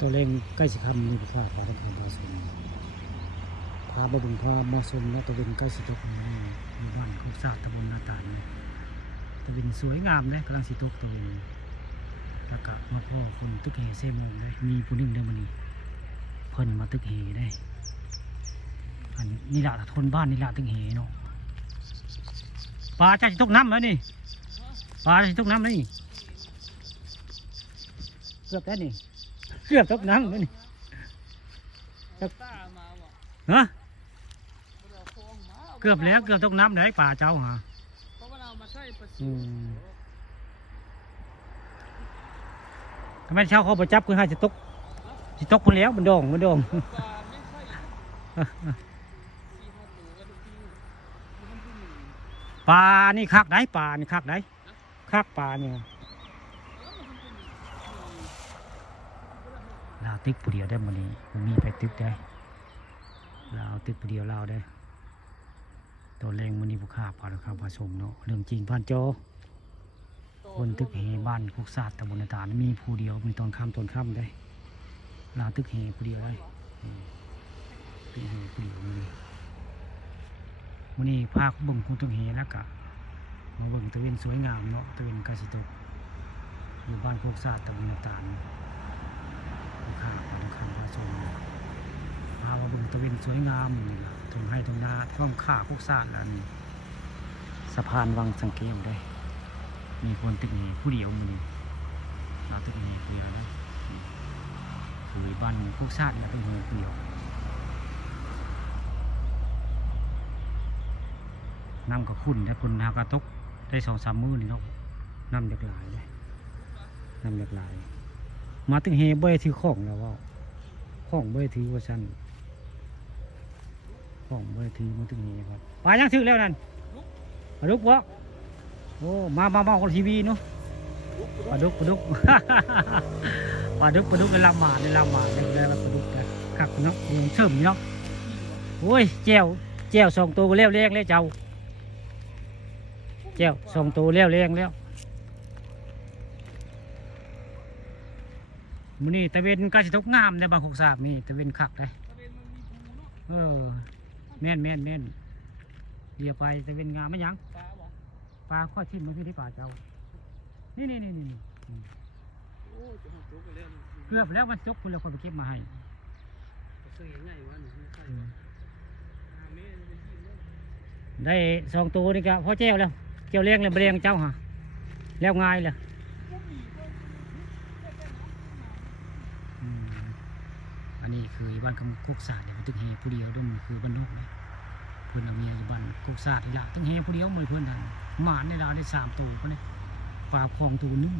ตัวเร่งใกล้สิคันมีค่าพาไปพาสมพาบุญพามาสมแล้วตัวเป็นใกล้สิตกในบ้านของศาสตร์ตะบนนาตาลตัวเป็นสวยงามเลยกำลังสิตกตัวเป็นแล้วก็มาพ่อคนตึกเฮเซมงเลยมีผู้หนึ่งเดิมนี้เพิ่นมาตึกเฮได้อันนี่ละทนบ้านนี่ละตึกเฮเนาะปลาจะตกน้ำแล้วนี่ปลาจะตกน้ำแล้วนี่เกือบแล้วนี่เกือบตกน้ำแล้วนี่ฮะเกือบแล้วเกือบตกน้ำไหนป่าเจ้าฮะทำไมเช้าเขาไปจับคือให้จะตกคนแล้วมันโด่งปลานี่คักได้ปลานี่คักได้คักปลาเนี่ยลาวติ๊กผู้เดียวได้มานี่มีไปติ๊กได้ลาวติ๊กผู้เดียวลาวได้ตัวแรงมันนี่ผู้ฆ่าปลาแล้วครับผสมเนาะเรื่องจริงพันโจคนตึกเฮบ้านคุกศาสตร์ตะบนนาตาลมีผู้เดียวมีตอนค่ำได้ลาวตึกเฮผู้เดียวได้ตึกเฮผู้เดียวมันนี่พาเขาเบิ่งคุณตึกเฮแล้วก็มาเบิ่งตะเวนสวยงามเนาะตะเวนกาสิตุอยู่บ้านคุกศาสตร์ตะบนนาตาลผู้ฆ่าปลาแล้วครับผสมพามาเบิ่งตะเวนสวยงามนี่ล่ะตรงให้ตรงนาพร้อมข่าคุกศาสตร์แล้วนี่สะพานวังสังเกตได้มีคนตึกนี้ผู้เดียวมันเราตึกนี้ผู้เดียวนะคือบ้านพวกชาติเนี่ยตึกนี้ผู้เดียวน้ำก็ขุ่นถ้าคนหากระตกได้2-3 มื้อนี่เนาะน้ำหลากหลายเลยน้ำหลากหลายมาตึกเฮบ่ได้ถือของแล้วว่าของบ่ได้ถือว่าชั้นของบ่ได้ถือมาตึกเฮครับปลายังถือแล้วนั่นปลาดุกวะโอ้มาคนทีวีเนาะปลาดุกปลาดุกในลำหมาได้ปลาดุกนะครับเนาะเชื่อมเนาะโอ้ยแจ้ว2 ตัวเลี้ยวแรงเลยเจ้าแจ้ว2 ตัวเลี้ยวแรงแล้วมื้อนี้ตะเวนก็สิตกงามในบาง6 สาบนี่ตะเวนคักได้แม่นเดี๋ยวไปตะเวนงามมันยังปลาข้อชิ้นมันคือที่ป่าเจ้านี่เกือบแล้วมันจกคุณเราคนไปเก็บมาให้ได้2 ตัวนี่ก็พอเจ้าแล้วเจ้าเลี้ยงเลยเลี้ยงเจ้าฮะแล้วง่ายเลยอันนี้คือบ้านคุกศาสตร์เนี่ยมันตึกเฮผู้เดียวด้วยคือบ้านนอกเลยเพื่อนเอาเมียบ้านคุกศาสตร์ที่ละตึกเฮผู้เดียวเหมือนเพื่อนดันหมาในดาวได้3 ตัวก็เนี่ยปลาคลองตัวนึง